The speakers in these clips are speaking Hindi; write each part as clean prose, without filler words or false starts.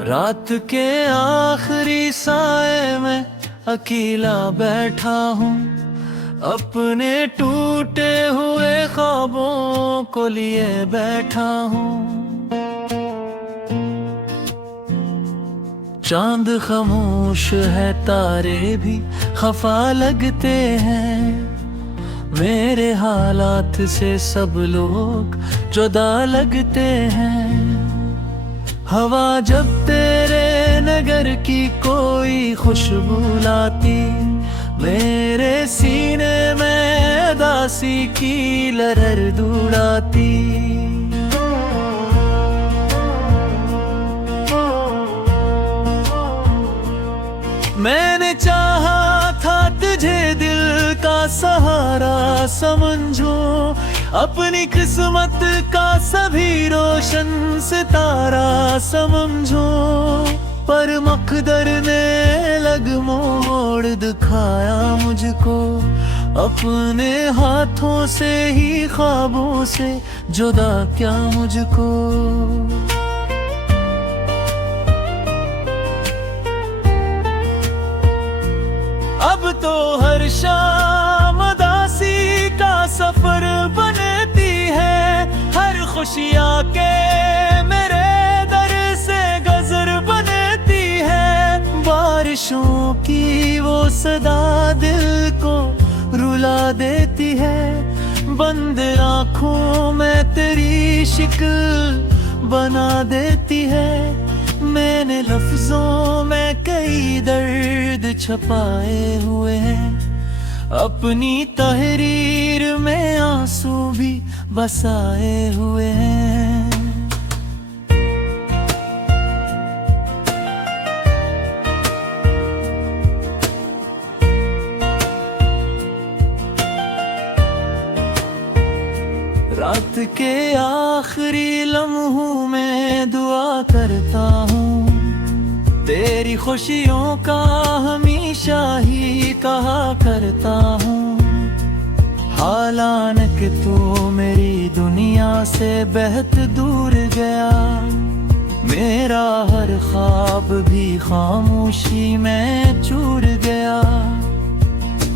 रात के आखिरी साए में अकेला बैठा हूँ, अपने टूटे हुए ख्वाबों को लिए बैठा हूँ। चांद खामोश है, तारे भी खफा लगते हैं। मेरे हालात से सब लोग जुदा लगते हैं। हवा जब तेरे नगर की कोई खुशबू लाती, मेरे सीने में उदासी की लहर दौड़ाती। मैंने चाहा था तुझे दिल का सहारा समझो, अपनी किस्मत का सभी रोशन सितारा समझो। पर मकदर ने अलग मोड़ दिखाया मुझको, अपने हाथों से ही ख्वाबों से जुदा क्या मुझको। अब तो हर शाम उदासी का सफर बनती है, हर खुशियाँ के मेरे दर से गजर बनती है। बारिशों की वो सदा दिल को रुला देती है, बंद आँखों में तेरी शिक्ल बना देती है। मैंने लफ्जों में कई दर्द छुपाए हुए हैं, अपनी तहरीर में आंसू भी बसाए हुए हैं। रात के आखिरी लम्हों में दुआ करता हूँ, तेरी खुशियों का हमेशा ही कहा करता हूँ। हालांकि तू मेरी दुनिया से बहुत दूर गया, मेरा हर ख्वाब भी खामोशी में चूर गया।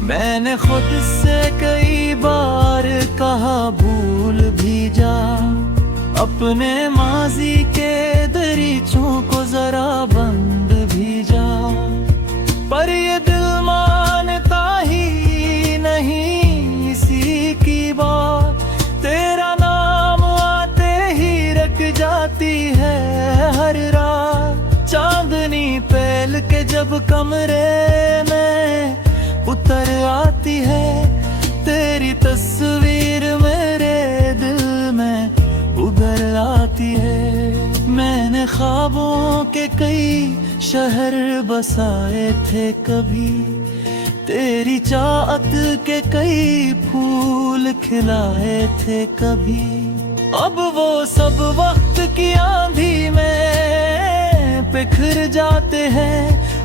मैंने खुद से कई बार कहा भूल भी जा, अपने माजी के दरीचों को जरा बंद भी जा। पर ये दिल मानता ही नहीं इसी की बात, तेरा नाम आते ही रख जाती है हर रात। चांदनी पहल के जब कमरे में उतर आती है, तेरी तस्वीर मेरे दिल में उभर आती है। मैंने ख्वाबों के कई शहर बसाए थे कभी, तेरी चाहत के कई फूल खिलाए थे कभी। अब वो सब वक्त की आंधी में बिखर जाते हैं,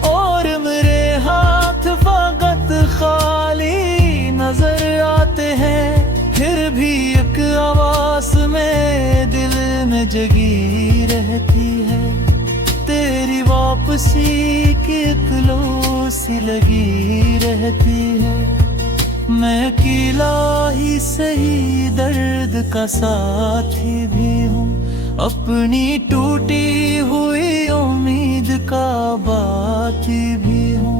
और मेरे हाथ फकत खाली नजर आते हैं। फिर भी एक आवाज में दिल में जगी रहती है, तेरी वापसी की इतलो सी लगी रहती है। मैं अकेला ही सही दर्द का साथी भी हूँ, अपनी टूटी हुई उम्मीद का बाती भी हूँ।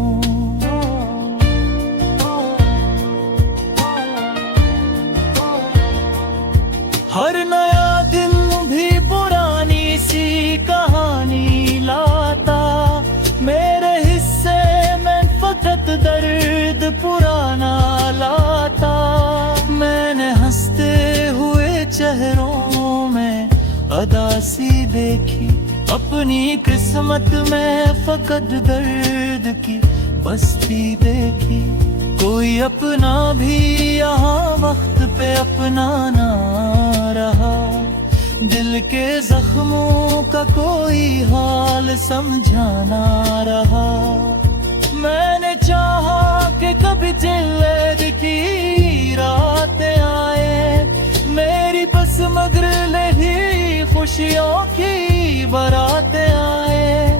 हर नया दिन भी पुरानी सी कहानी लाता, मेरे हिस्से में फकत दर्द पुराना लाता। मैंने हंसते हुए चेहरों में उदासी देखी, अपनी किस्मत में फकत दर्द की बस्ती देखी। कोई अपना भी यहाँ वक्त पे अपना ना रहा, दिल के जख्मों का कोई हाल समझाना रहा। मैंने चाहा कि कभी जिल्लत की रात आए, मेरी बस मगर ही खुशियों की बारात आए।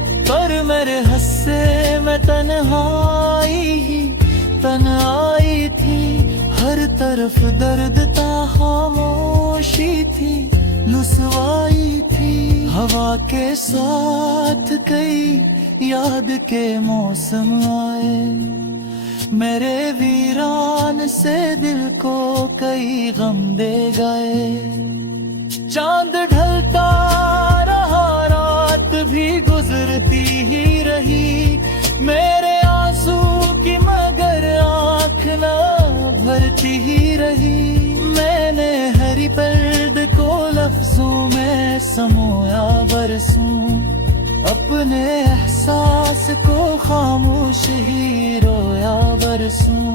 तरफ दर्द था, खामोशी थी, रुसवाई थी। हवा के साथ कई याद के मौसम आए, मेरे वीरान से दिल को कई गम दे गए। चांद ढलता रहा, रात भी गुजरती ही रही, मेरे आंसू की मगर आँख न भरती ही रही। मैंने हरी पर्द को लफ्जों में समोया बरसों, अपने एहसास को खामोश ही रोया बरसों।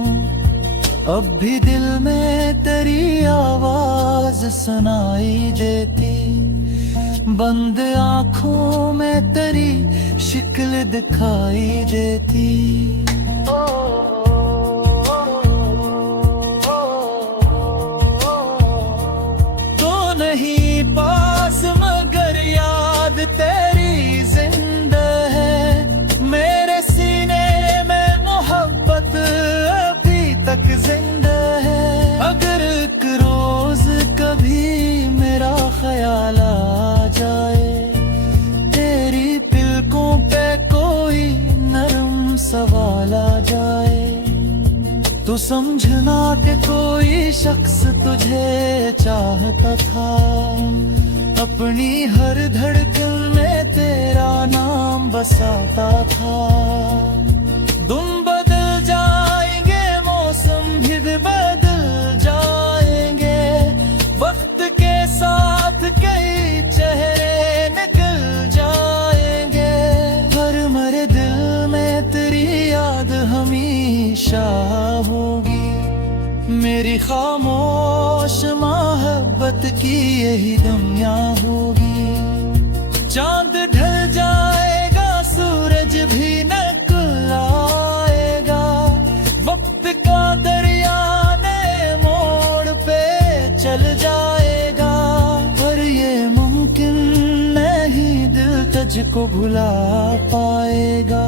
अब भी दिल में तेरी आवाज सुनाई देती, बंद आँखों में तेरी शिक्ल दिखाई देती। तो नहीं पास मगर याद तेरी जिंदा है, मेरे सीने में मोहब्बत अभी तक जिंदा है। अगर एक रोज कभी मेरा ख्याल आ जाए, तेरी पलकों पे कोई नरम सवाल आ जाए, तो समझना कि कोई शख्स तुझे चाहता था। अपनी हर धड़कन में तेरा नाम बसाता था। तुम बदल जाएंगे, मौसम भी बदल जाएंगे, वक्त के साथ कई चेहरे निकल जाएंगे। पर मेरे दिल में तेरी याद हमेशा होगी, मेरी खामोश मोहब्बत की यही दुनिया होगी। चांद ढल जाएगा, सूरज भी निकल आएगा, वक्त का दरिया नए मोड़ पे चल जाएगा। पर ये मुमकिन नहीं, दिल तुझको भुला पाएगा,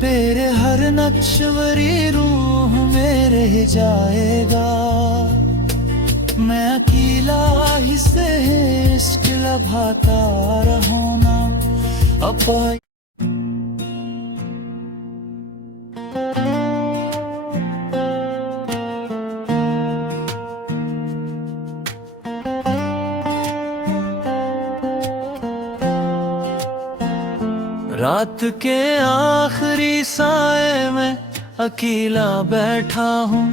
तेरे हर नक्शवरी रूह में रह जाएगा। मैं अकेला ही से इश्क लभाता रहूं ना अपा। रात के आखिरी साए में अकेला बैठा हूँ,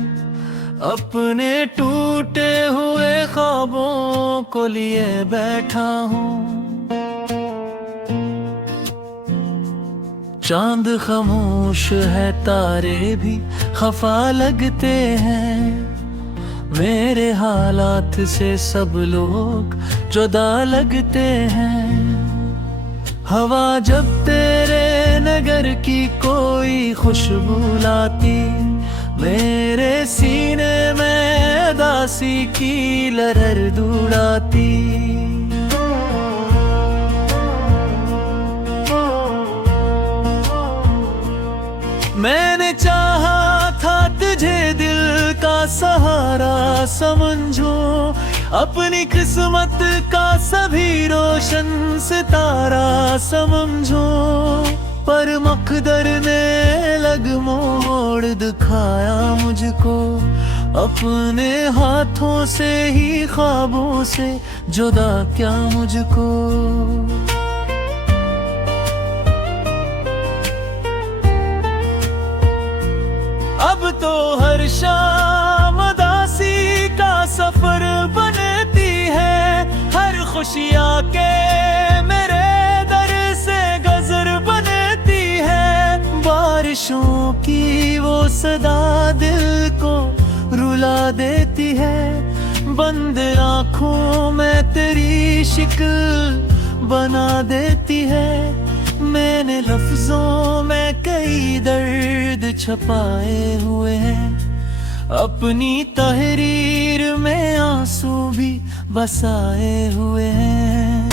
अपने टूटे हुए ख्वाबों को लिए बैठा हूँ। चांद खामोश है, तारे भी खफा लगते हैं, मेरे हालात से सब लोग जुदा लगते हैं। हवा जब तेरे नगर की कोई खुशबू लाती, मेरे सीने में उदासी की लहर उड़ाती। मैंने चाहा था तुझे दिल का सहारा समझो, अपनी किस्मत का सभी रोशन सितारा समझो। पर मकदर ने लग मोड़ दिखाया मुझको, अपने हाथों से ही ख्वाबों से जुदा क्या मुझको। अब तो हर शाम उदासी का सफर बनती है, हर खुशियाँ के मेरे दर से गजर बनती है। बारिशों की वो सदा दिल को रुला देती है, बंद आँखों में तेरी शिक्ल बना देती है। मैंने लफ्जों में कई दर्द छुपाए हुए हैं, अपनी तहरीर में आंसू भी बसाए हुए हैं।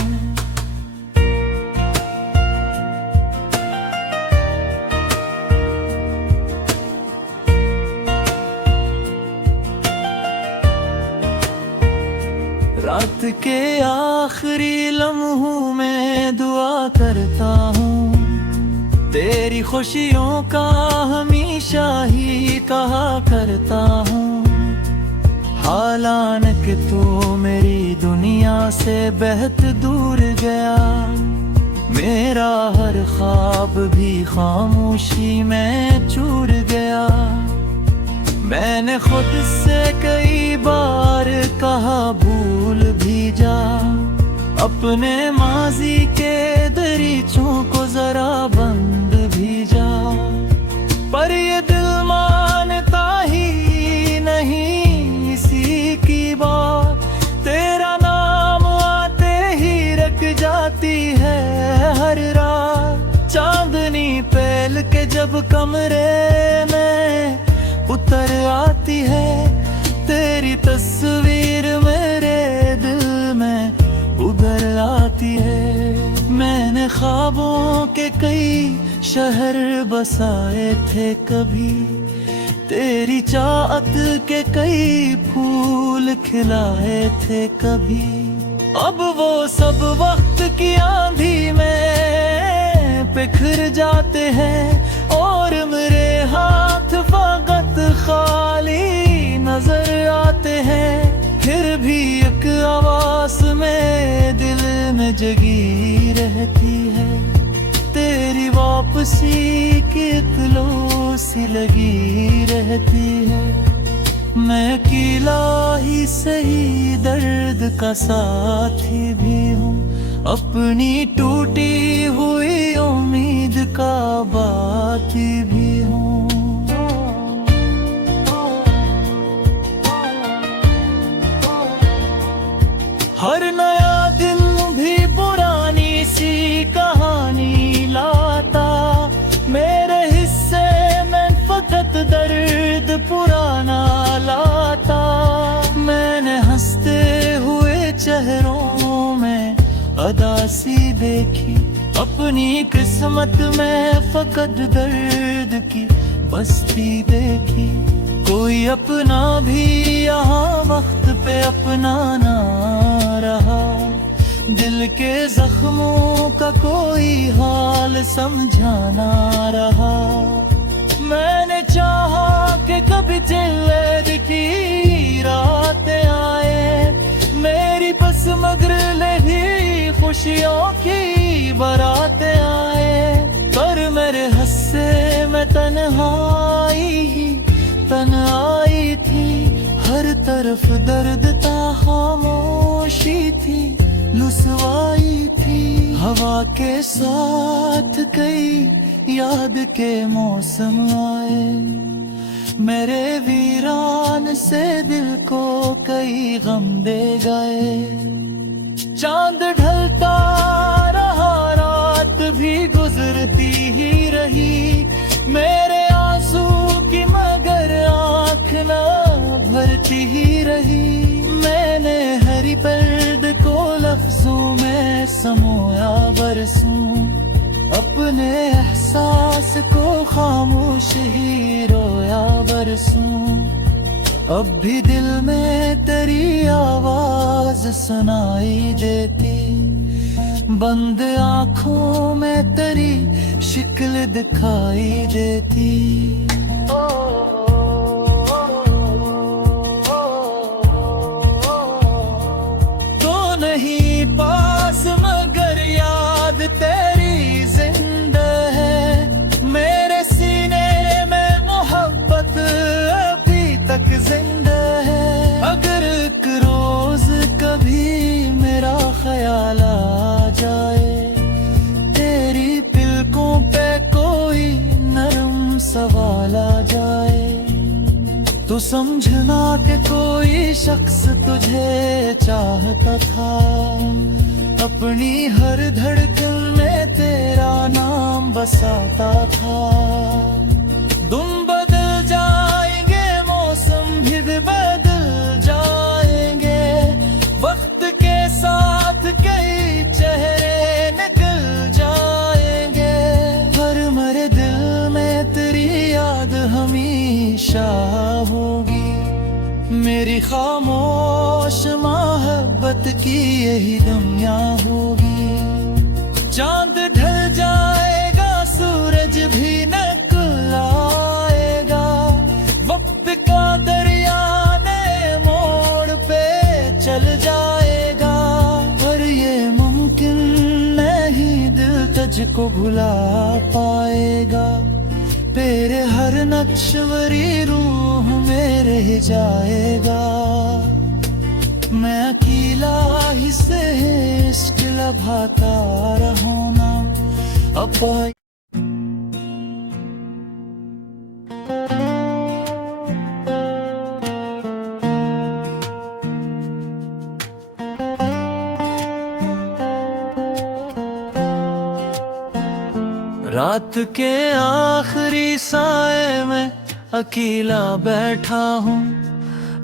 के आखिरी लम्हों में दुआ करता हूँ, तेरी खुशियों का हमेशा ही कहा करता हूँ। हालांकि तू मेरी दुनिया से बहुत दूर गया, मेरा हर ख्वाब भी खामोशी में चूर गया। मैंने खुद से कई बार कहा भूल भी जा, अपने माजी के दरीचों को जरा बंद भी जा। पर ये दिल मानता ही नहीं इसी की बात, तेरा नाम आते ही रख जाती है हर रात। चांदनी पहल के जब कमरे में उतर आती है, तेरी तस्वीर मेरे दिल में उभर आती है। मैंने ख्वाबों के कई शहर बसाए थे कभी, तेरी चाहत के कई फूल खिलाए थे कभी। अब वो सब वक्त की आंधी में बिखर जाते हैं और मेरे हाथ फकत खाली नजर आते हैं। फिर भी एक आवाज में दिल में जगी रहती है, तेरी वापसी की इतलो सी लगी रहती है। मैं अकेला ही सही दर्द का साथी भी हूँ, अपनी टूटी हुई उम्मीद का बाती भी हूँ। हर नया दिन भी पुरानी सी कहानी लाता, मेरे हिस्से में फकत दर्द पुराना लाता। मैंने हंसते हुए चेहरों में अदासी देखी, अपनी किस्मत में फकत दर्द की बस्ती देखी। कोई अपना भी यहाँ वक्त पे अपना ना रहा, दिल के जख्मों का कोई हाल समझाना रहा। मैंने चाहा कि कभी जिल्लत की रातें आए, मेरी बस मगर लही खुशियों की बारातें आए। पर मेरे हस्से में तन्हाई थी, हर तरफ दर्द था, खामोशी थी, लुसवाई थी। हवा के साथ कई याद के मौसम आए, मेरे वीरान से दिल को कई गम दे गए। चांद ढलता रहा, रात भी गुजरती ही रही, मेरे आंसू की मगर आँख ना भरती ही रही। मैंने हरी पर्द को लफ्जों में समोया बरसों, अपने एहसास को खामोश ही रोया बरसों। अब भी दिल में तेरी आवाज सुनाई देती, बंद आँखों में तेरी शिक्ल दिखाई देती। तो नहीं पास मगर याद तेरी जिंदा है, मेरे सीने में मोहब्बत अभी तक जिंदा है। अगर एक रोज कभी मेरा ख्याल आ जाए, तेरी पलकों पे कोई नरम सवाल आ जाए, तो समझना कि कोई शख्स तुझे चाहता था। अपनी हर धड़कन में तेरा नाम बसाता था। तुम बदल जाएंगे, मौसम भी बदल जाएंगे, वक्त के साथ कई चेहरे निकल जाएंगे। पर मेरे दिल में तेरी याद हमेशा होगी, मेरी खामोश मोहब्बत की यही दुनिया होगी। चांद ढल जाएगा, सूरज भी निकल आएगा, वक्त का दरिया नए मोड़ पे चल जाएगा। पर ये मुमकिन नहीं, दिल तुझको भुला पाएगा। तेरे हर नक्शवरी रूह में रह जाएगा। मैं अकेला ही से इश्क लभाता रहूं ना अपा। रात के आखिरी साए में अकेला बैठा हूँ,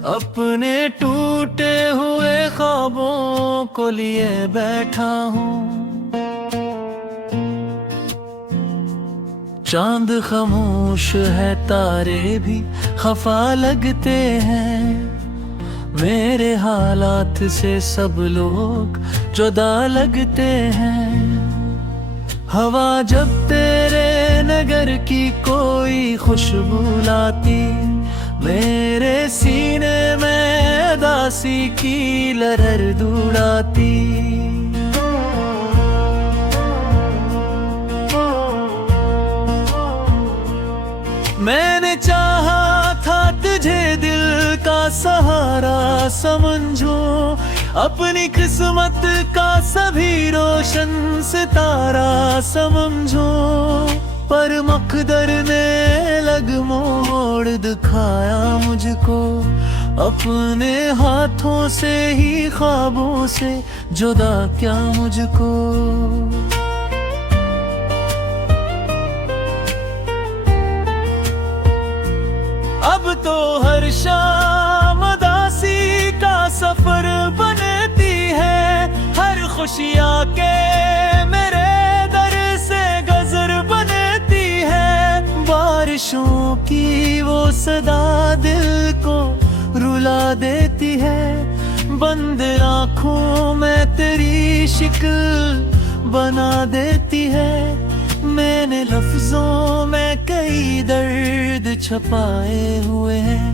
अपने टूटे हुए ख्वाबों को लिए बैठा हूँ। चांद खामोश है, तारे भी खफा लगते हैं। मेरे हालात से सब लोग जुदा लगते हैं। हवा जब तेरे नगर की कोई खुशबू लाती, मेरे सीने में उदासी की लहर दौड़ाती। मैंने चाहा था तुझे दिल का सहारा समझो, अपनी किस्मत का सभी रोशन सितारा समझो। पर मकदर ने लग मोड़ दिखाया मुझको, अपने हाथों से ही ख्वाबों से जुदा क्या मुझको। अब तो हर शाम उदासी का सफर बनती है, हर खुशियाँ के मेरे दर से गजर बनती है। बारिशों की वो सदा दिल को रुला देती है, बंद आँखों में तेरी शिक्ल बना देती है। मैंने लफ्जों में कई दर्द छुपाए हुए हैं,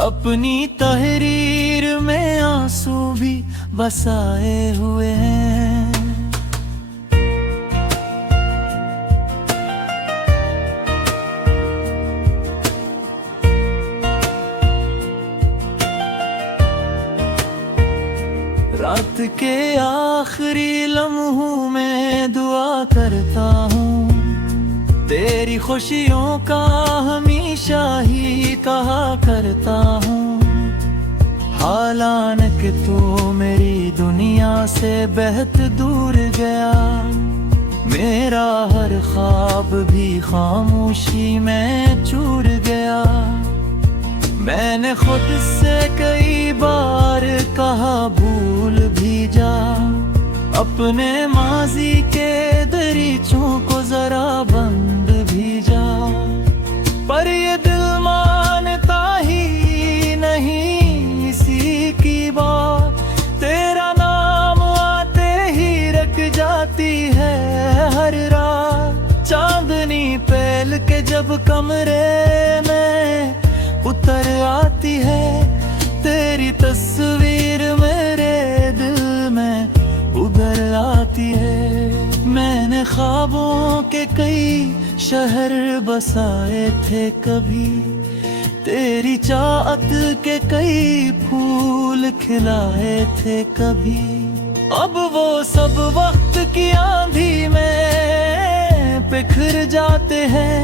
अपनी तहरीर में आंसू भी बसाए हुए हैं। रात के आखिरी लम्हों में दुआ करता हूँ, तेरी खुशियों का हमेशा ही कहा करता हूँ। हालांकि तू मेरी दुनिया से बहुत दूर गया, मेरा हर ख्वाब भी खामोशी में चूर गया। मैंने खुद से कई बार कहा भूल भी जा, अपने माजी के दरीचों को जरा बंद भी जा। पर ये दिल मानता ही नहीं इसी की बात, तेरा नाम आते ही रख जाती है हर रात। चांदनी पहल के जब कमरे में उतर आती है, तेरी तस्वीर मेरे दिल में उभर आती है। मैंने ख्वाबों के कई शहर बसाए थे कभी, तेरी चाहत के कई फूल खिलाए थे कभी। अब वो सब वक्त की आंधी में बिखर जाते हैं,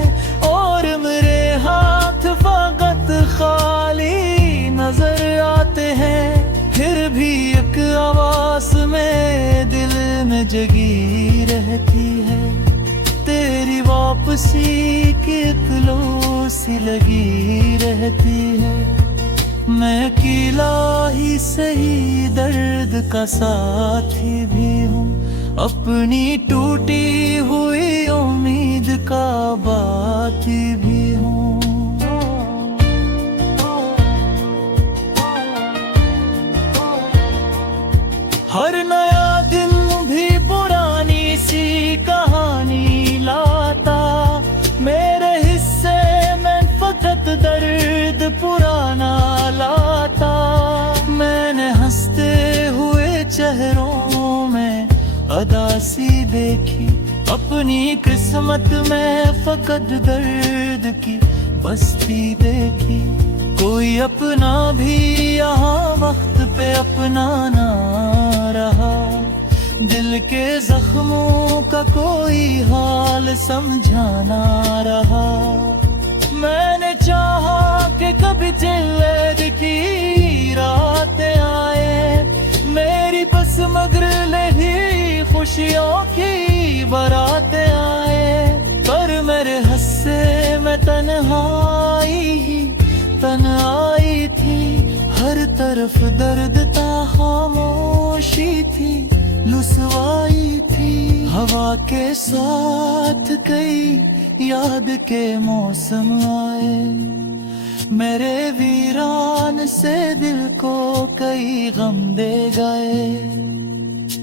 और मेरे हाथ फकत खाली नजर आते हैं। फिर भी एक आवाज में दिल में जगी रहती है, तेरी वापसी की क्लो सी लगी रहती है। मैं अकेला ही सही दर्द का साथी भी हूँ, अपनी टूटी हुई उम्मीद का बाती भी हूँ। हर दर्द पुराना लाता। मैंने हंसते हुए चेहरों में अदासी देखी, अपनी किस्मत में फकत दर्द की बस्ती देखी। कोई अपना भी यहाँ वक्त पे अपना ना रहा, दिल के जख्मों का कोई हाल समझाना रहा। मैंने चाहा कि कभी जिल्लत की रात आए, मेरी बस मगर ही खुशियों की बारात आए। पर मेरे हस्से में तन आई थी, हर तरफ दर्द था, खामोशी थी, लुसवाई थी। हवा के साथ कई याद के मौसम आए, मेरे वीरान से दिल को कई गम दे गए।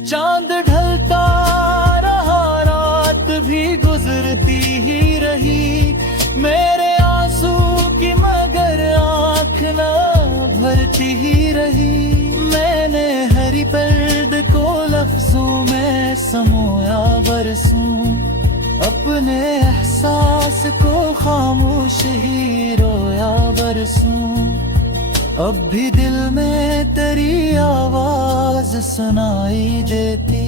चांद ढलता रहा, रात भी गुजरती ही रही, मेरे आंसू की मगर आँख न भरती ही रही। मैंने हरी पर्द को लफ्जों में समोया बरसों, अपने एहसास को खामोश ही रोया बरसों। अब भी दिल में तेरी आवाज सुनाई देती,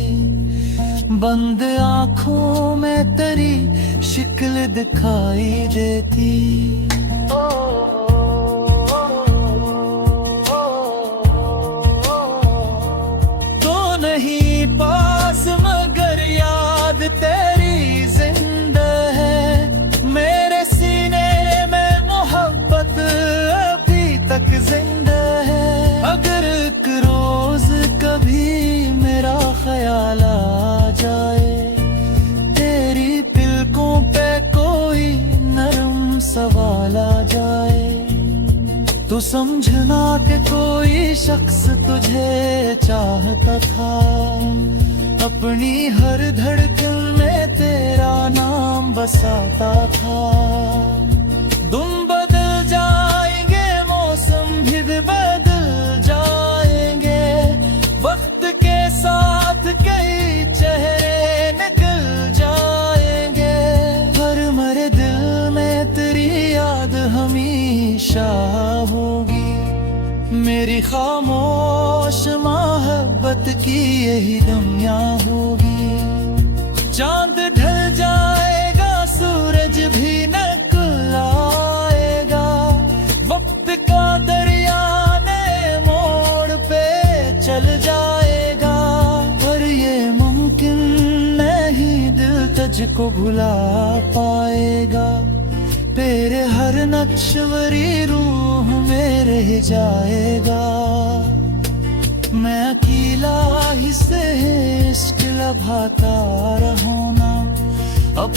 बंद आँखों में तेरी शिक्ल दिखाई देती। तो नहीं पास मगर याद तेरी जिंदा है, मेरे सीने में मोहब्बत अभी तक जिंदा है। अगर एक रोज कभी मेरा ख्याल आ जाए, तेरी पलकों पे कोई नरम सवाल आ जाए, तो समझना कि कोई शख्स तुझे चाहता था। अपनी हर धड़कन में तेरा नाम बसाता था। तुम बदल जाएंगे, मौसम भी बदल जाएंगे, वक्त के साथ कई चेहरे निकल जाएंगे। पर मेरे दिल में तेरी याद हमेशा होगी, मेरी खामोश मोहब्बत की यही दुनिया होगी। चांद ढल जाएगा, सूरज भी निकल आएगा, वक्त का दरिया नए मोड़ पे चल जाएगा। पर ये मुमकिन नहीं, दिल तुझको भुला पाएगा, तेरे हर नक्शवरी रूह में रह जाएगा। मैं अकेला ही से इश्क लभाता रहूं ना, अब